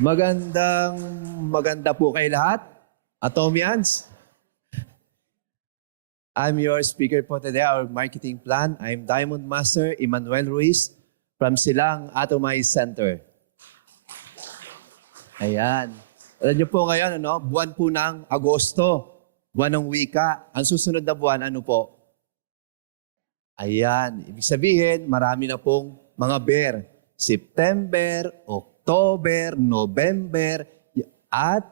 Magandang maganda po kay lahat. Atomians, I'm your speaker po today, our marketing plan. I'm Diamond Master Emmanuel Ruiz from Silang Atomized Center. Ayan. Alam niyo po ngayon, buwan po ng Agosto, buwan ng wika. Ang susunod na buwan, ano po? Ayan. Ibig sabihin, marami na pong mga bear. September, October, November, at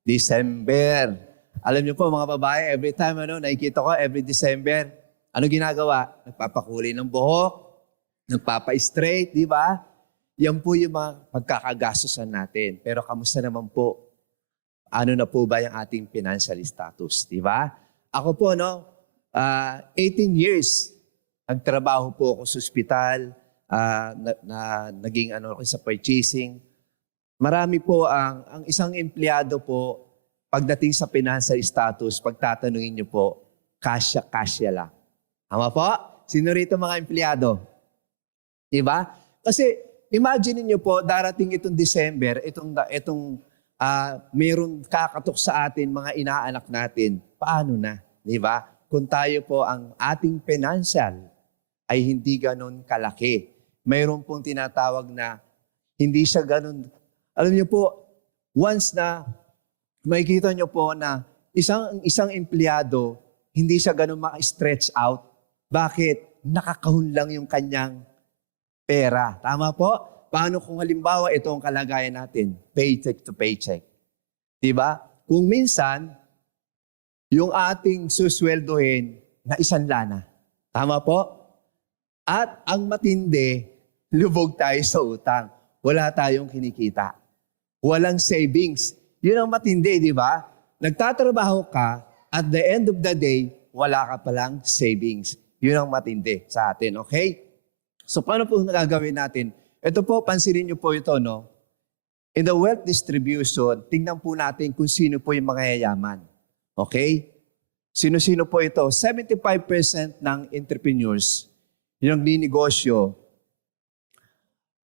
December. Alam niyo po mga babae, every time nakikita ko, every December, ano ginagawa? Nagpapakulay ng buhok, nagpapa-straight, di ba? Yan po yung mga pagkakagastusan natin. Pero kamusta naman po? Ano na po ba yung ating financial status, di ba? Ako po, 18 years, nagtrabaho po ako sa ospital, naging sa purchasing. Marami po ang isang empleyado po, pagdating sa financial status, pagtatanungin niyo po, kasya lang. Tama po? Sino rito mga empleyado? Diba? Kasi imagine niyo po, darating itong December, mayroon kakatok sa atin, mga inaanak natin. Paano na? Diba? Kung tayo po ang ating financial ay hindi ganun kalaki. Mayroon pong tinatawag na hindi siya ganun. Alam niyo po, once na makikita niyo po na isang empleyado, hindi siya ganun maka-stretch out. Bakit? Nakakahon lang yung kanyang pera. Tama po? Paano kung halimbawa ito ang kalagayan natin? Paycheck to paycheck. Diba? Kung minsan, yung ating susweldohin na isang lana. Tama po? At ang matindi, lubog tayo sa utang. Wala tayong kinikita. Walang savings. Yun ang matindi, di ba? Nagtatrabaho ka, at the end of the day, wala ka palang savings. Yun ang matindi sa atin, okay? So, paano po nagagawin natin? Ito po, pansinin niyo po ito, no? In the wealth distribution, tingnan po natin kung sino po yung mga yayaman. Okay? Sino-sino po ito? 75% ng entrepreneurs, yung ninegosyo.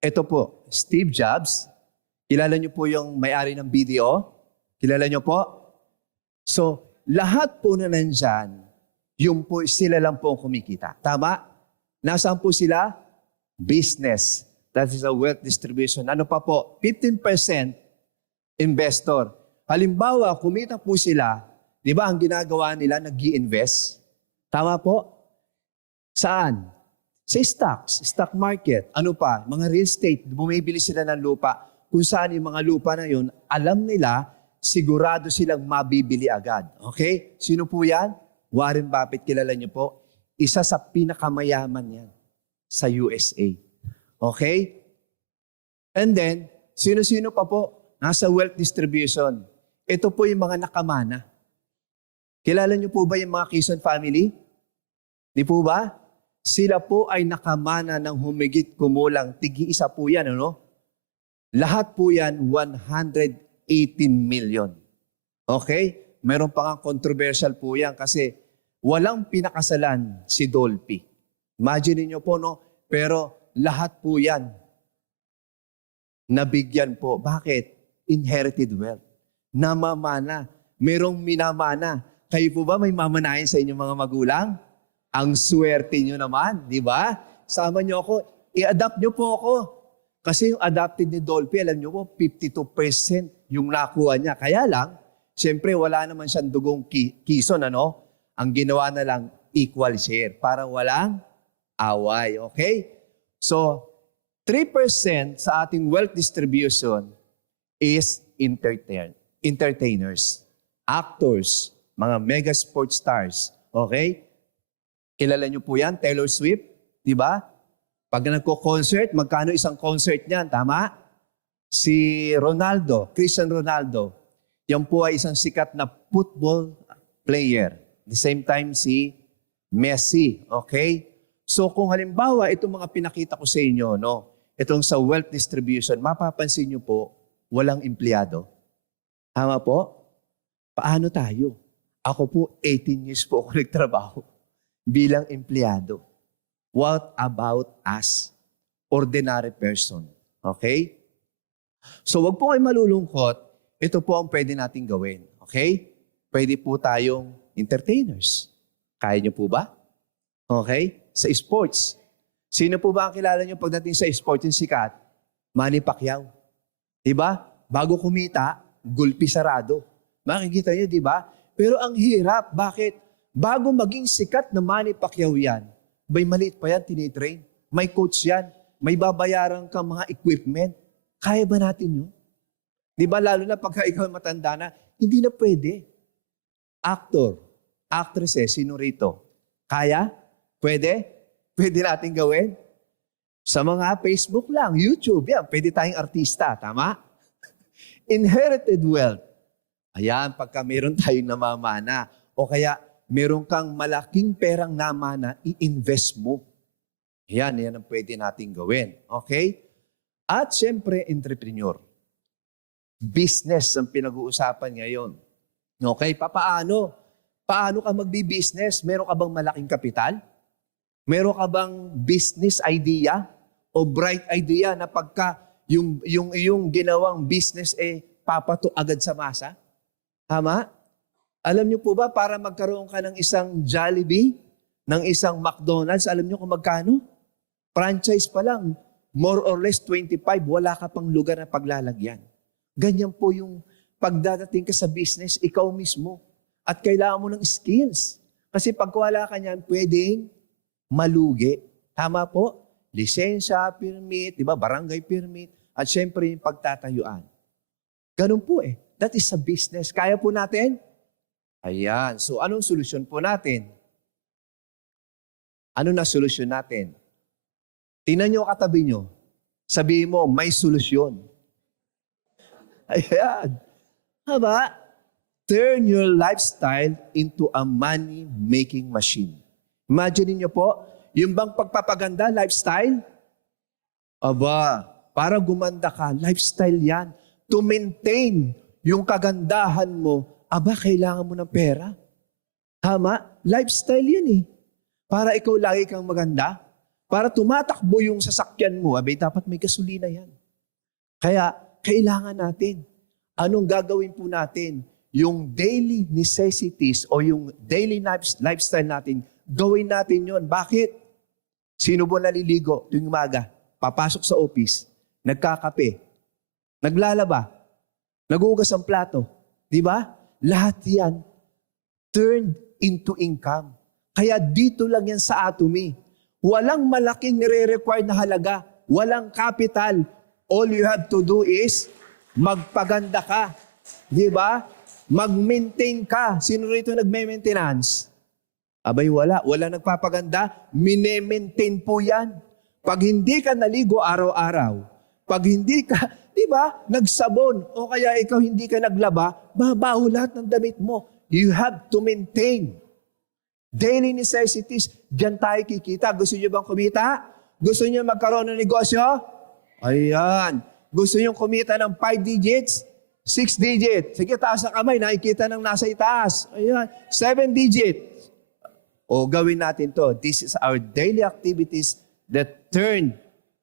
Ito po, Steve Jobs. Kilala niyo po yung may-ari ng BDO? Kilala niyo po? So, lahat po na nandyan, yung po, sila lang po ang kumikita. Tama? Nasaan po sila? Business. That is a wealth distribution. Ano pa po? 15% investor. Halimbawa, kumita po sila, di ba ang ginagawa nila, nag-i-invest? Tama po? Saan? Sa stocks, stock market. Ano pa? Mga real estate. Bumibili sila ng lupa. Kung saan yung mga lupa na yun, alam nila, sigurado silang mabibili agad. Okay? Sino po yan? Warren Buffett, kilala niyo po? Isa sa pinakamayaman yan sa USA. Okay? And then, sino-sino pa po? Nasa wealth distribution. Ito po yung mga nakamana. Kilala niyo po ba yung mga Quezon family? Di po ba? Sila po ay nakamana ng humigit kumulang. Tigi-isa po yan, ano? Lahat po yan, 118 million. Okay? Meron pa nga controversial po yan kasi walang pinakasalan si Dolphy. Imagine niyo po, no? Pero lahat po yan, nabigyan po. Bakit? Inherited wealth. Namamana. Merong minamana. Kayo po ba may mamanahin sa inyong mga magulang? Ang swerte nyo naman, di ba? Sama nyo ako, i-adapt nyo po ako. Kasi yung adopted ni Dolphy, alam nyo po, 52% yung nakuha niya. Kaya lang, siyempre wala naman siyang dugong Quezon, ano? Ang ginawa na lang, equal share. Para walang away, okay? So, 3% sa ating wealth distribution is entertainers, actors, mga mega sports stars, okay? Kilala niyo po yan, Taylor Swift, di ba? Pag nagko-concert, magkano isang concert niyan, tama? Si Ronaldo, Cristiano Ronaldo, yan po ay isang sikat na football player. At the same time, si Messi, okay? So kung halimbawa, itong mga pinakita ko sa inyo, no? Itong sa wealth distribution, mapapansin niyo po, walang empleyado. Tama po? Paano tayo? Ako po, 18 years po ako nagtrabaho bilang empleyado. What about us? Ordinary person. Okay? So wag po kayo malulungkot. Ito po ang pwede nating gawin. Okay? Pwede po tayong entertainers. Kaya niyo po ba? Okay? Sa sports. Sino po ba ang kilala niyo pagdating sa sports yung sikat? Manny Pacquiao. Diba? Bago kumita, gulpi sarado. Makikita niyo, diba? Pero ang hirap. Bakit? Bago maging sikat na Manny Pacquiao yan, may maliit pa yan, tinitrain. May coach yan. May babayaran kang mga equipment. Kaya ba natin yun? Diba? Lalo na pagka ikaw matanda na, hindi na pwede. Actor, actresses, sino rito? Kaya? Pwede? Pwede natin gawin? Sa mga Facebook lang, YouTube, yan, pwede tayong artista, tama? Inherited wealth. Ayan, pagka meron tayong namamana, o kaya meron kang malaking perang namana, i-invest mo. Yan ang pwede natin gawin. Okay? At siyempre, entrepreneur. Business ang pinag-uusapan ngayon. Okay, paano? Paano ka magbi-business? Meron ka bang malaking kapital? Meron ka bang business idea o bright idea na pagka yung ginawang business papato agad sa masa? Tama? Alam niyo po ba, para magkaroon ka ng isang Jollibee, ng isang McDonald's, alam niyo kung magkano? Franchise pa lang, more or less 25, wala ka pang lugar na paglalagyan. Ganyan po yung pagdadating ka sa business, ikaw mismo. At kailangan mo ng skills. Kasi pag wala ka niyan, pwedeng malugi. Tama po? Lisensya, permit, diba? Barangay permit, at syempre yung pagtatayuan. Ganun po That is a business. Kaya po natin? Ayan. So anong solusyon po natin? Ano na solusyon natin? Tingnan nyo katabi nyo. Sabihin mo, may solusyon. Ayan. Haba? Turn your lifestyle into a money-making machine. Imagine niyo po, yung bang pagpapaganda, lifestyle? Aba, para gumanda ka, lifestyle yan. To maintain yung kagandahan mo, aba, kailangan mo ng pera. Tama? Lifestyle yan Para ikaw lagi kang maganda, para tumatakbo yung sasakyan mo, abay, dapat may gasolina yan. Kaya, kailangan natin. Anong gagawin po natin? Yung daily necessities o yung daily lifestyle natin, gawin natin yon. Bakit? Sino ba naliligo tuwing umaga? Papasok sa office, nagkakape, naglalaba, nagugas ang plato. Di ba? Lahat yan turned into income. Kaya dito lang yan sa Atomy. Walang malaking nire-require na halaga. Walang capital. All you have to do is magpaganda ka. Di ba? Mag-maintain ka. Sino rito nagme-maintenance? Abay, wala. Wala nagpapaganda. Mine-maintain po yan. Pag hindi ka naligo araw-araw, pag hindi ka, di ba, nagsabon, o kaya ikaw hindi ka naglaba, babaho lahat ng damit mo. You have to maintain. Daily necessities, diyan tayo kikita. Gusto niyo bang kumita? Gusto niyo magkaroon ng negosyo? Ayan. Gusto niyo kumita ng 5 digits? 6 digit. Sige, taas ang kamay. Nakikita ng nasa itaas. Ayan. 7 digit. O gawin natin to. This is our daily activities that turn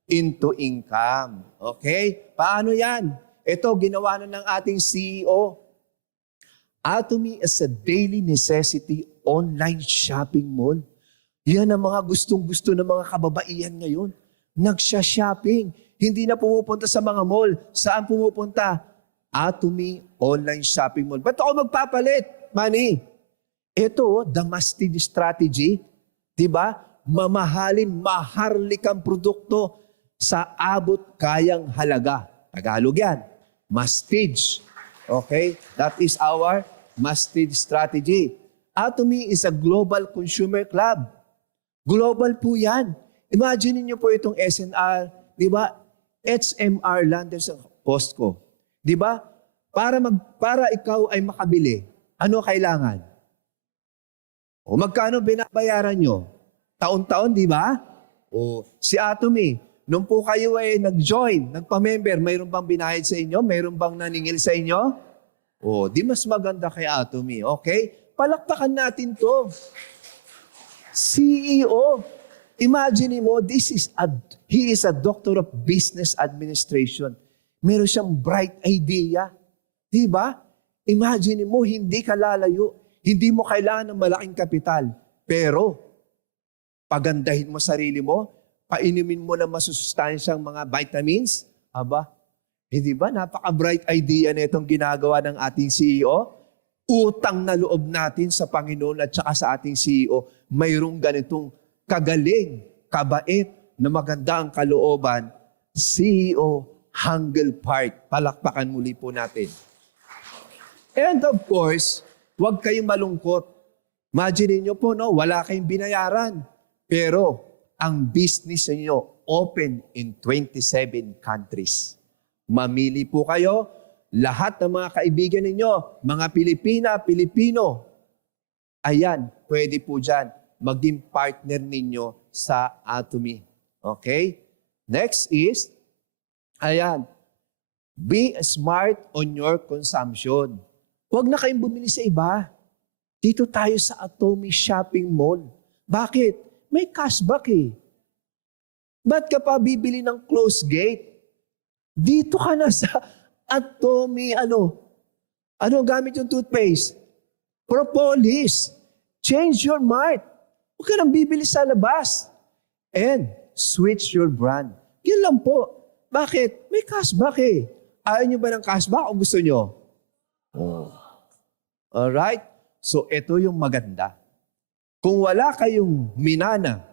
into income. Okay? Paano yan? Ito, ginawa na ng ating CEO. Atomy is a daily necessity online shopping mall. Yan ang mga gustong-gusto ng mga kababaihan ngayon. Nagsha-shopping. Hindi na pumupunta sa mga mall. Saan pumupunta? Atomy online shopping mall. Ba't ako magpapalit? Money. Ito, the masted strategy. Diba? Mamahalin, maharlikang produkto sa abot kayang halaga. Tagalog yan. Mastige. Okay? That is our masted strategy. Atomy is a global consumer club. Global po yan. Imagine niyo po itong SNR, di ba? HMR Landers and Costco. Di ba? Para ikaw ay makabili, ano kailangan? O magkano binabayaran nyo? Taon-taon, di ba? O si Atomy, nung po kayo ay nag-join, nagpa-member, mayroon bang binayad sa inyo? Mayroon bang naningil sa inyo? O, di mas maganda kay Atomy, okay? Palakpakan natin to. CEO. Imagine mo, he is a doctor of business administration. Meron siyang bright idea. Di ba? Imagine mo, hindi ka lalayo. Hindi mo kailangan ng malaking kapital. Pero, pagandahin mo sarili mo, painumin mo ng masusustansyang mga vitamins, aba, hindi ba? Napaka-bright idea na itong ginagawa ng ating CEO. Utang na loob natin sa Panginoon at saka sa ating CEO. Mayroong ganitong kagaling, kabait, na maganda ang kalooban. CEO Hangel Park. Palakpakan muli po natin. And of course, huwag kayong malungkot. Imagine niyo po, no, wala kayong binayaran. Pero, ang business niyo open in 27 countries. Mamili po kayo, lahat ng mga kaibigan ninyo, mga Pilipina, Pilipino, ayan, pwede po dyan maging partner ninyo sa Atomy. Okay? Next is, ayan, be smart on your consumption. Huwag na kayong bumili sa iba. Dito tayo sa Atomy Shopping Mall. Bakit? May cashback eh. Ba't ka pa bibili ng close gate? Dito ka na sa Atomy, ano gamit yung toothpaste? Propolis. Change your mind. Huwag ka nang bibili sa labas. And switch your brand. Yan lang po. Bakit? May cashback eh. Ayaw nyo ba ng cashback o gusto nyo? Oh. Alright? So, ito yung maganda. Kung wala kayong minana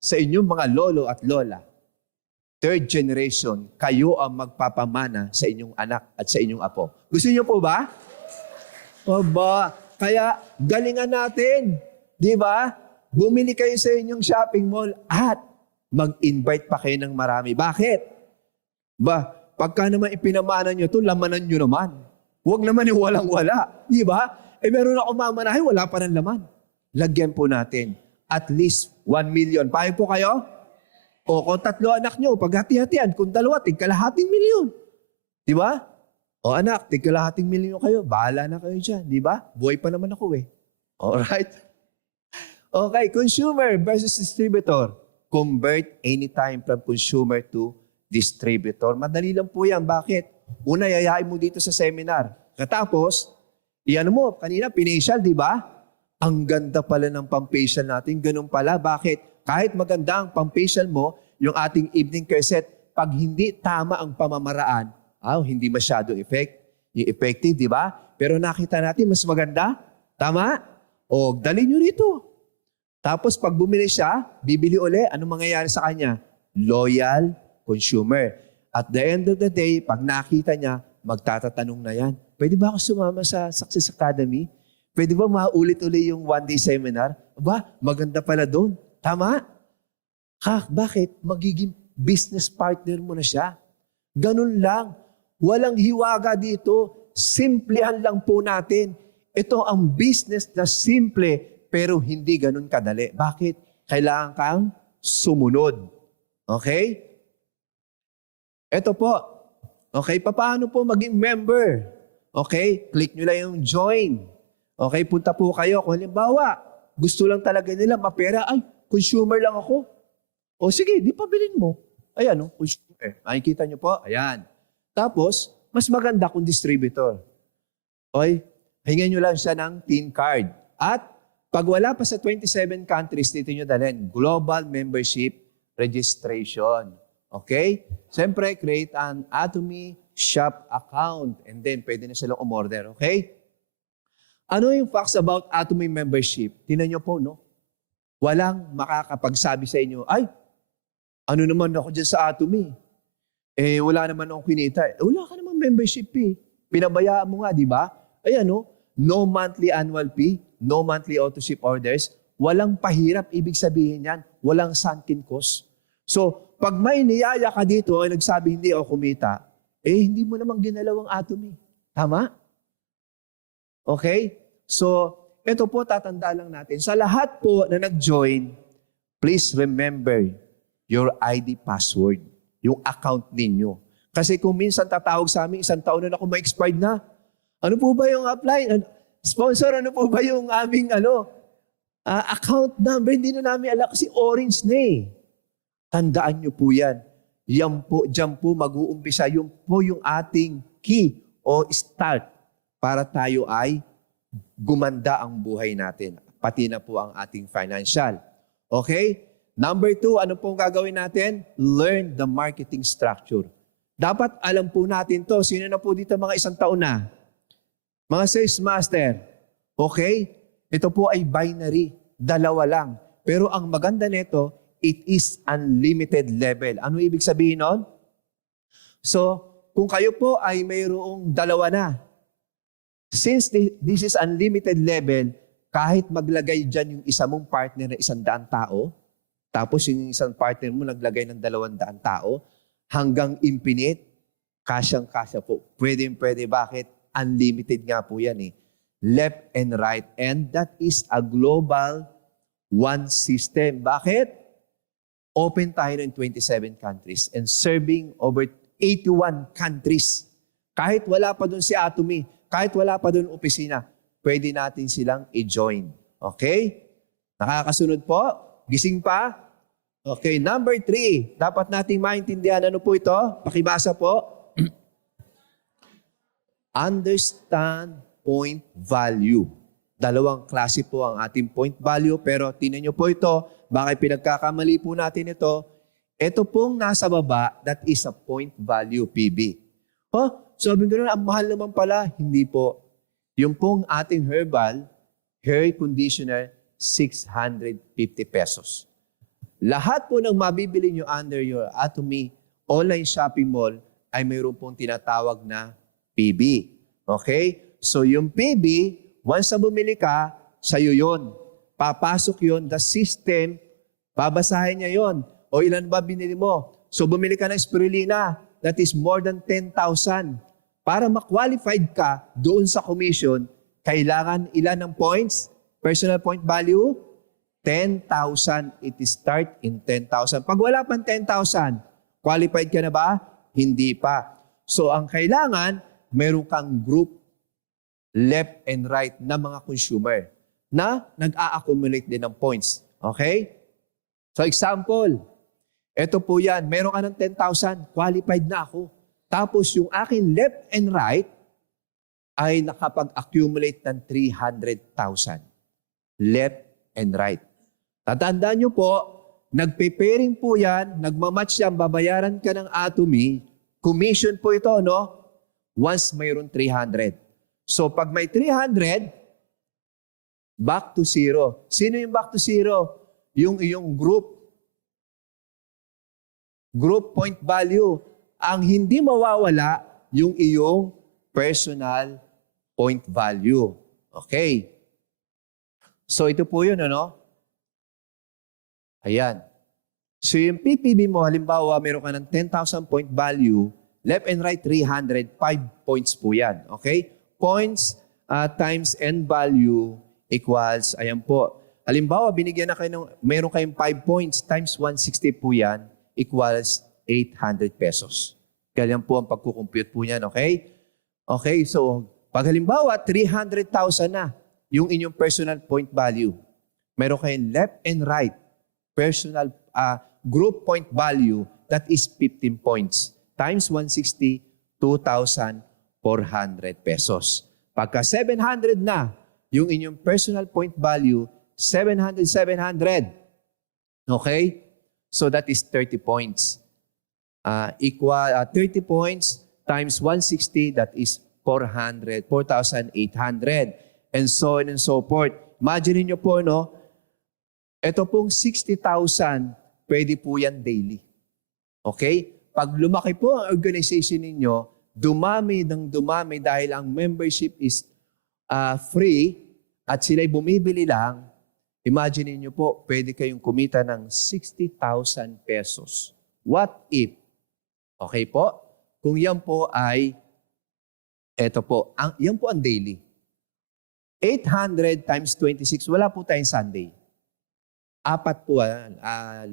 sa inyong mga lolo at lola, third generation, kayo ang magpapamana sa inyong anak at sa inyong apo. Gusto niyo po ba? Aba, kaya galingan natin. Di ba? Bumili kayo sa inyong shopping mall at mag-invite pa kayo ng marami. Bakit? Ba, pagka naman ipinamana nyo ito, lamanan nyo naman. Huwag naman yung walang-wala. Di ba? Eh meron ako mamanahin, wala pa ng laman. Lagyan po natin at least 1 million. Payo po kayo? O kung 3 anak nyo, paghati-hatian, kung 2, tig-kalahating milyon. Di ba? O anak, tig-kalahating milyon kayo. Bahala na kayo dyan. Di ba? Buhay pa naman ako eh. Alright? Okay, consumer versus distributor. Convert anytime from consumer to distributor. Madali lang po yan. Bakit? Una, yayain mo dito sa seminar. Katapos, iyan mo, kanina, pinacial, di ba? Ang ganda pala ng pang-facial natin. Ganun pala. Bakit? Kahit maganda ang pang-facial mo, yung ating evening care set, pag hindi tama ang pamamaraan, hindi masyado effective, di ba? Pero nakita natin, mas maganda. Tama? O, dali nyo rito. Tapos, pag bumili siya, bibili uli, anong mangyayari sa kanya? Loyal consumer. At the end of the day, pag nakita niya, magtatatanong na yan. Pwede ba ako sumama sa Success Academy? Pwede ba maulit-uli yung one-day seminar? Aba, maganda pala doon. Tama? Bakit? Magiging business partner mo na siya. Ganun lang. Walang hiwaga dito. Simplihan lang po natin. Ito ang business na simple pero hindi ganun kadali. Bakit? Kailangan kang sumunod. Okay? Ito po. Okay, paano po maging member? Okay, click nyo lang yung join. Okay, punta po kayo. Kung halimbawa, gusto lang talaga nila mapera, consumer lang ako. O sige, di pabilin mo. Ayan, consumer. Makikita nyo po, ayan. Tapos, mas maganda kung distributor. Okay, hingin nyo lang siya ng TIN card. At pag wala pa sa 27 countries, dito nyo dalhin, Global Membership Registration. Okay? Siyempre, create an Atomy shop account and then pwede na silang umorder. Okay? Ano yung facts about Atomy membership? Tingnan nyo po, no? Walang makakapagsabi sa inyo, ano naman ako dyan sa Atomy? Wala naman akong kinita. Wala ka naman membership eh. Pinabayaan mo nga, di ba? Ayan, no? No monthly annual fee, no monthly auto-ship orders, walang pahirap, ibig sabihin yan, walang sunken cost. So, pag may niyaya ka dito ay nagsabi hindi ako kumita, hindi mo namang ginalaw ang Atomy. Tama? Okay? So, ito po tatanda lang natin. Sa lahat po na nag-join, please remember your ID password, yung account ninyo. Kasi kung minsan tatawag sa amin, 1 taon na ako ma-expired na. Ano po ba yung apply? Sponsor, ano po ba yung aming account number? Hindi na namin alam kasi orange na eh. Tandaan nyo po yan. Diyan po mag-uumpisa. Yung po yung ating key o start para tayo ay gumanda ang buhay natin. Pati na po ang ating financial. Okay? Number 2, ano pong gagawin natin? Learn the marketing structure. Dapat alam po natin to. Sino na po dito mga 1 taon na? Mga sales master. Okay? Ito po ay binary. 2 lang. Pero ang maganda nito, it is unlimited level. Ano ibig sabihin nun? So, kung kayo po ay mayroong 2 na, since this is unlimited level, kahit maglagay dyan yung isa mong partner na 100 tao, tapos yung isang partner mo naglagay ng 200 tao, hanggang infinite, kasyang-kasya po. Pwede. Bakit? Unlimited nga po yan eh. Left and right. And that is a global one system. Bakit? Open tayo in 27 countries and serving over 81 countries. Kahit wala pa doon si Atomy, kahit wala pa doon opisina, pwede natin silang i-join. Okay? Nakakasunod po? Gising pa? Okay, number 3. Dapat nating maintindihan ano po ito? Pakibasa po. Understand point value. 2 klase po ang ating point value, pero tingnan nyo po ito, bakit pinagkakamali po natin ito? Ito pong nasa baba, that is a point value PB. Sabi ko na, ang mahal naman pala. Hindi po. Yung pong ating herbal, hair conditioner, 650 pesos. Lahat po ng mabibili nyo under your Atomy online shopping mall ay mayroon pong tinatawag na PB. Okay? So yung PB, once na bumili ka, sa'yo yun. Papasok yun, the system, babasahin niya yun. O ilan ba binili mo? So bumili ka ng spirulina, that is more than 10,000. Para ma-qualified ka doon sa commission, kailangan ilan ng points? Personal point value? 10,000. It is start in 10,000. Pag wala pang 10,000, qualified ka na ba? Hindi pa. So ang kailangan, meron kang group left and right na mga consumer na nag-a-accumulate din ng points. Okay? So example, ito po yan, meron ka ng 10,000, qualified na ako. Tapos yung akin left and right ay nakapag-accumulate ng 300,000. Left and right. Tatandaan nyo po, nagpe-pairing po yan, nagmamatch yan, babayaran ka ng Atomy. Commission po ito, no? Once mayroon 300. So pag may 300, back to 0. Sino yung back to 0? Yung iyong group point value. Ang hindi mawawala, yung iyong personal point value. Okay. So ito po yun, ano? Ayan. So yung PPB mo, halimbawa, meron ka ng 10,000 point value, left and right 300, 5 points po yan. Okay? Points times N value equals, ayan po. Halimbawa, binigyan na kayo ng, meron kayong 5 points times 160 po yan, equals 800 pesos. Kaya yan po ang pagkukompute po niyan, okay? Okay, so pag halimbawa, 300,000 na yung inyong personal point value. Meron kayong left and right personal group point value, that is 15 points. Times 160, 2,400 pesos. Pagka 700 na, yung inyong personal point value, 700. Okay? So that is 30 points. 30 points times 160, that is 4,800. And so on and so forth. Imagine niyo po, no? Ito pong 60,000, pwede po yan daily. Okay? Pag lumaki po ang organization ninyo, dumami ng dumami dahil ang membership is free at sila'y bumibili lang, imagine niyo po, pwede kayong kumita ng 60,000 pesos. What if? Okay po? Kung yan po ay, eto po, yan po ang daily. 800 times 26, wala po tayong Sunday. 4 po,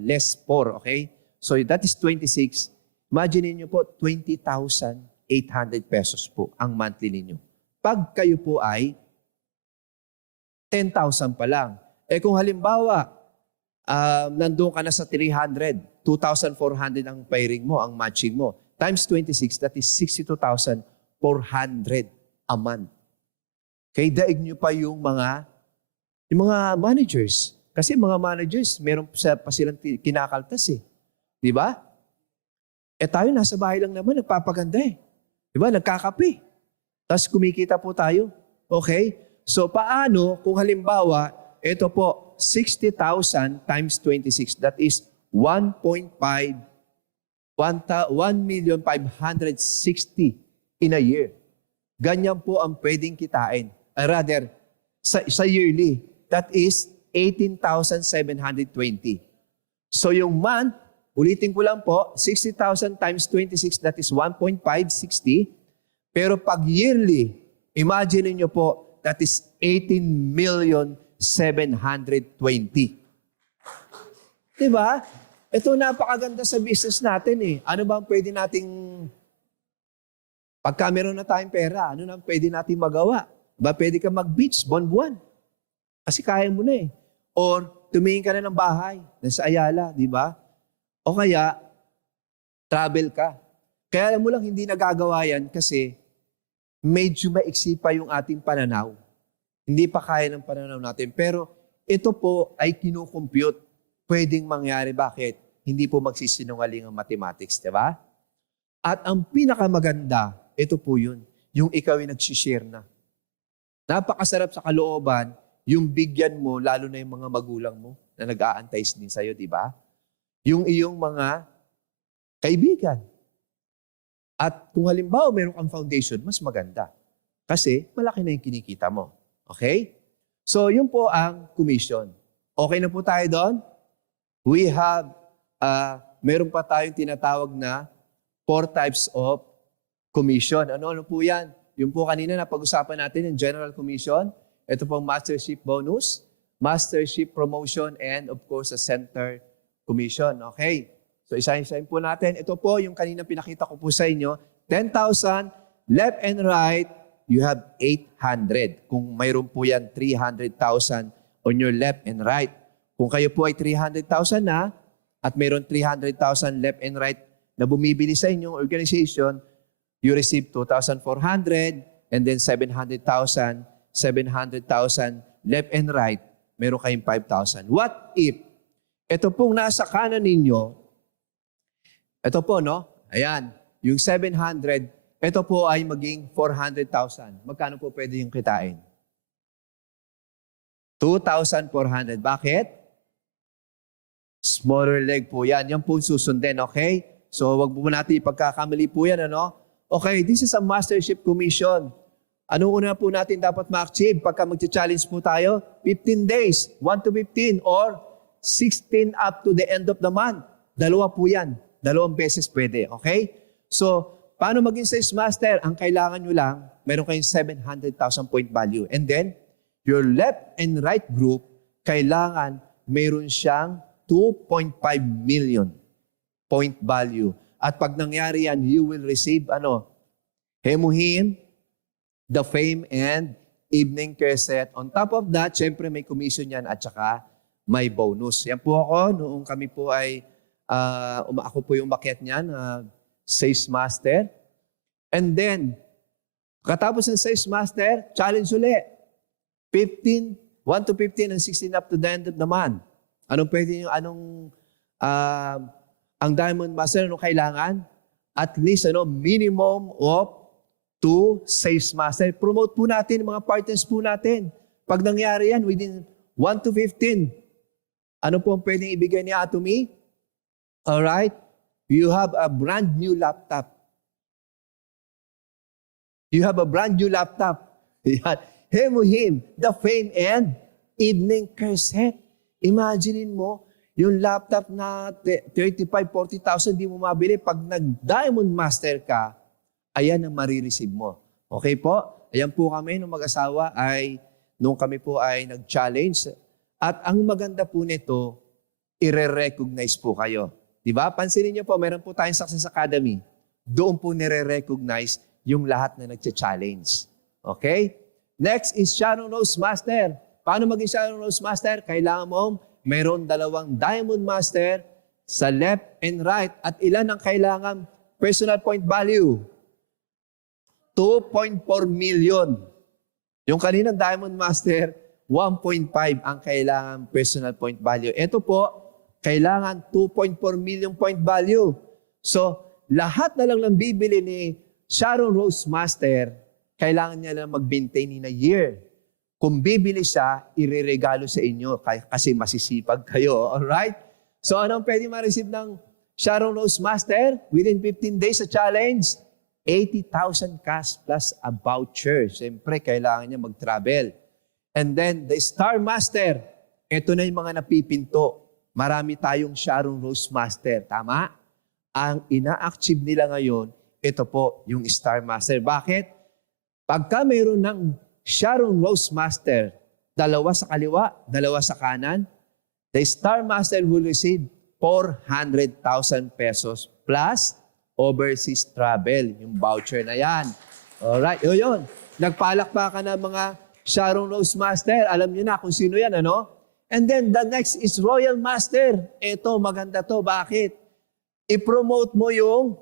less 4, okay? So that is 26. Imagine niyo po, 20,800 pesos po ang monthly ninyo. Pag kayo po ay 10,000 pa lang. Eh kung halimbawa, nandun ka na sa 300, 2,400 ang pairing mo, ang matching mo. Times 26, that is 62,400 a month. Okay, daig nyo pa yung mga managers. Kasi mga managers, meron pa silang kinakaltas eh. Di ba? Tayo nasa bahay lang naman, nagpapaganda eh. Di ba? Nagkakape. Tapos kumikita po tayo. Okay? So paano kung halimbawa, ito po, 60,000 times 26, that is 1,560,000 in a year. Ganyan po ang pwedeng kitain. Rather, sa yearly, that is 18,720. So yung month, ulitin ko lang po, 60,000 times 26, that is 1,560. Pero pag yearly, imagine niyo po, that is 18,720. Diba? Ito napakaganda sa business natin eh. Ano ba ang pwede nating, pagka meron na tayong pera, ano na ang pwede nating magawa? Ba pwede ka mag-beach, buwan-buwan? Kasi kaya mo na eh. Or tumingin ka na ng bahay, nasa Ayala, di ba? O kaya, travel ka. Kaya alam mo lang, hindi nagagawa yan kasi medyo maiksi pa yung ating pananaw. Hindi pa kaya ng pananaw natin. Pero ito po ay kinukompute. Pwedeng mangyari. Bakit? Hindi po magsisinungaling ang mathematics, di ba? At ang pinakamaganda, ito po yun. Yung ikaw ay nagsishare na. Napakasarap sa kalooban, yung bigyan mo, lalo na yung mga magulang mo na nag-aantay din sa'yo, di ba? Yung iyong mga kaibigan. At kung halimbawa meron kang foundation, mas maganda. Kasi malaki na yung kinikita mo. Okay? So, yun po ang commission. Okay na po tayo doon? We have, meron pa tayong tinatawag na 4 types of commission. Ano po yan? Yung po kanina na pag-usapan natin yung General Commission. Ito pong Mastership Bonus, Mastership Promotion, and of course, a Center Commission. Okay? So, isa-isahin po natin. Ito po yung kanina pinakita ko po sa inyo. 10,000, left and right, you have 800. Kung mayroon po yan, 300,000 on your left and right. Kung kayo po ay 300,000 na, at mayroon 300,000 left and right na bumibili sa inyong organization, you receive 2,400 and then 700,000 left and right, meron kayong 5,000. What if, ito pong nasa kanan ninyo, ito po, no? Ayan, yung 700, ito po ay maging 400,000. Magkano po pwede yung kitain? 2,400. Bakit? Smaller leg po yan. Yan po susundin, okay? So, wag po natin ipagkakamali po yan, ano? Okay, this is a Mastership Commission. Ano una po natin dapat ma-achieve pagka mag-challenge po tayo? 15 days, 1 to 15, or 16 up to the end of the month. Dalawa po yan. 2 beses pwede, okay? So, paano maging sales master? Ang kailangan nyo lang, meron kayong 700,000 point value. And then, your left and right group, kailangan meron siyang 2.5 million point value. At pag nangyari yan, you will receive, Hemuhim, the fame, and evening care set. On top of that, syempre may commission yan at saka may bonus. Yan po ako, noong kami po ay, ako po yung umakyat niyan, sales master. And then, katapos ng sales master, challenge ulit. 1 to 15 and 16 up to the end of the month. Anong pwede nyo, ang Diamond Master, anong kailangan? At least, minimum of 2 sales master. Promote po natin, mga partners po natin. Pag nangyari yan, within 1 to 15, ano po ang pwedeng ibigay ni Atomy? Alright? You have a brand new laptop. You have a brand new laptop. Hemuhim, the fame and evening care set. Imaginein mo, yung laptop na 35,000, 40,000 di mo mabili. Pag nag-Diamond Master ka, ayan ang marireceive mo. Okay po? Ayan po kami nung mag-asawa nung kami po ay nag-challenge. At ang maganda po nito, i-recognize po kayo. Diba? Pansinin niyo po, meron po tayong Success Academy. Doon po nire-recognize yung lahat na nag-challenge. Okay? Next is Shadow Nose Master. Paano maging Shadow Nose Master? Kailangan mo mayroon 2 Diamond Master, sa left and right. At ilan ang kailangan personal point value? 2.4 million. Yung kaninang Diamond Master, 1.5 ang kailangan personal point value. Ito po, kailangan 2.4 million point value. So, lahat na lang ng bibili ni Sharon Rose Master, kailangan niya lang mag-maintain in a year. Kung bibili siya, ireregalo sa inyo kasi masisipag kayo. Alright? So, anong pwede ma-receive ng Sharon Rose Master? Within 15 days sa challenge, 80,000 cash plus a voucher. Siyempre, kailangan niya mag-travel. And then, the Star Master, ito na yung mga napipinto. Marami tayong Sharon Rose Master. Tama? Ang ina-achieve nila ngayon, ito po, yung Star Master. Bakit? Pagka mayroon ng Sharon Rose Master, dalawa sa kaliwa, dalawa sa kanan, the Star Master will receive 400,000 pesos plus overseas travel, yung voucher na yan. Alright, yun. Nagpalakpakan ng mga Sharon Rose Master. Alam niyo na kung sino yan, ano? And then the next is Royal Master. Ito, maganda to. Bakit? I-promote mo yung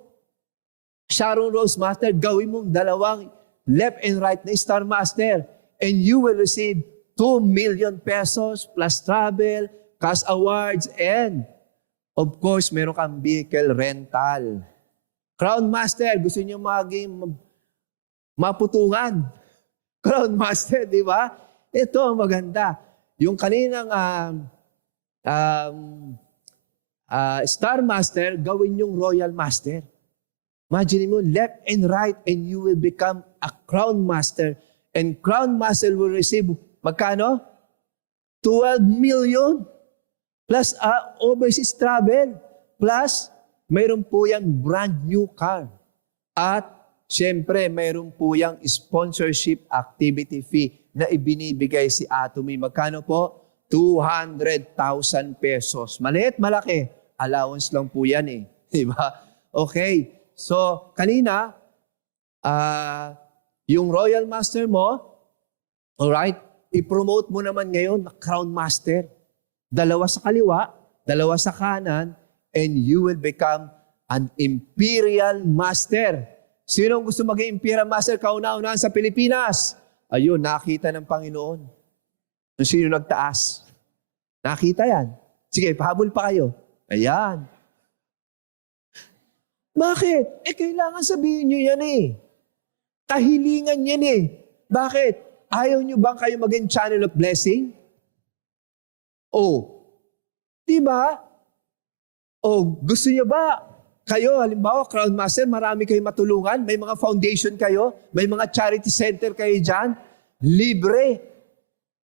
Sharon Rose Master. Gawin mong dalawang left and right na Star Master. And you will receive 2 million pesos plus travel, cash awards, and of course, meron kang vehicle rental. Crown Master, gusto niyo maging maputungan. Crown Master, di ba? Ito ang maganda. Yung kaninang Star Master, gawin yung Royal Master. Imagine mo, left and right, and you will become a Crown Master. And Crown Master will receive, magkano? 12 million. Plus overseas travel. Plus, mayroon po yung brand new car. At, siyempre, mayroon po yung sponsorship activity fee na ibinibigay si Atomy. Magkano po? 200,000 pesos. Maliit, malaki. Allowance lang po yan eh. Diba? Okay. So, kanina, yung Royal Master mo, alright, i-promote mo naman ngayon na Crown Master. Dalawa sa kaliwa, dalawa sa kanan, and you will become an Imperial Master. Sino ang gusto maging Imperial Master kauna-unahan sa Pilipinas? Ayun, nakita ng Panginoon. Kung sino nagtaas. Nakita yan. Sige, pahabol pa kayo. Ayan. Bakit? Kailangan sabihin nyo yan eh. Kahilingan yan eh. Bakit? Ayaw nyo bang kayo maging channel of blessing? Oh. Diba? O gusto niyo ba, kayo, halimbawa, Crown Master, marami kayong matulungan, may mga foundation kayo, may mga charity center kayo dyan, libre.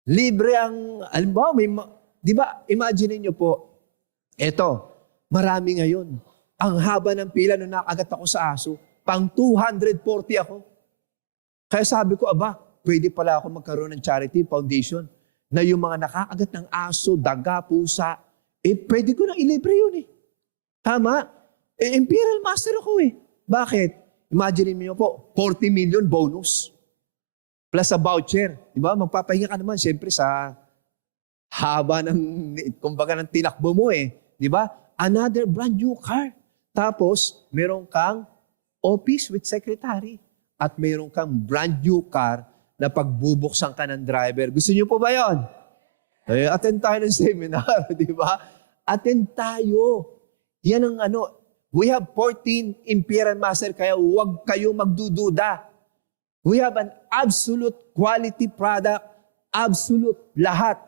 Libre ang, halimbawa, di ba, imagine niyo po, eto, marami ngayon. Ang haba ng pila nung nakagat ako sa aso, pang 240 ako. Kaya sabi ko, aba, pwede pala ako magkaroon ng charity foundation na yung mga nakakagat ng aso, daga, pusa, pwede ko nang ilibre yun eh. Tama? Imperial Master ako eh. Bakit? Imagine niyo po, 40 million bonus. Plus a voucher. Di ba? Magpapahinga ka naman, siyempre, sa haba ng, kumbaga ng tinakbo mo eh. Di ba? Another brand new car. Tapos, meron kang office with secretary. At meron kang brand new car na pagbubuksan ka ng driver. Gusto niyo po ba yun? Attend tayo ng seminar, di ba? Attend tayo. Yan ang ano, we have 14 Imperial Master, kaya huwag kayo magdududa. We have an absolute quality product, absolute lahat.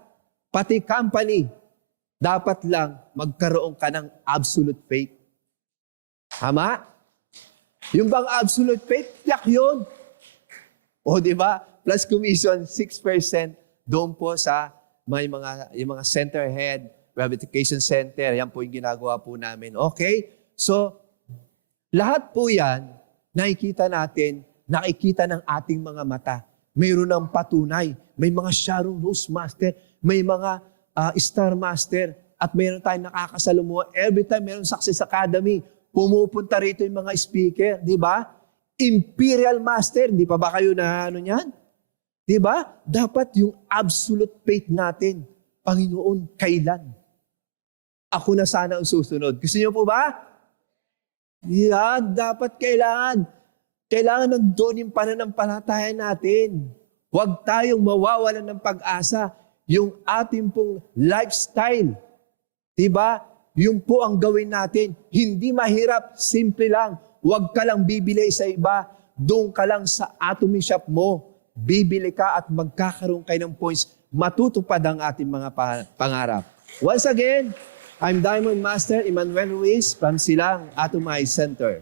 Pati company, dapat lang magkaroon ka ng absolute faith. Tama? Yung bang absolute faith, yak yun. O di ba? Plus commission, 6% doon po sa yung mga center head, rehabilitation center, yan po yung ginagawa po namin. Okay? So, lahat po yan, nakikita ng ating mga mata. Mayroon ng patunay. May mga Sharon Rose Master, may mga Star Master, at mayroon tayong nakakasalumuha. Every time mayroon Success Academy, pumupunta rito yung mga speaker, di ba? Imperial Master, di pa ba kayo na ano yan? Di ba? Dapat yung absolute faith natin, Panginoon, kailan? ako na sana ang susunod. Gusto niyo po ba? Yan, dapat kailangan. Kailangan nandun yung pananampalataya natin. Huwag tayong mawawalan ng pag-asa. Yung ating pong lifestyle. Diba? Yung po ang gawin natin. Hindi mahirap, simple lang. Huwag ka lang bibili sa iba. Doon ka lang sa Atomy Shop mo. Bibili ka at magkakaroon kayo ng points. Matutupad ang ating mga pangarap. Once again, I'm Diamond Master Emmanuel Ruiz from Silang Atomize Center.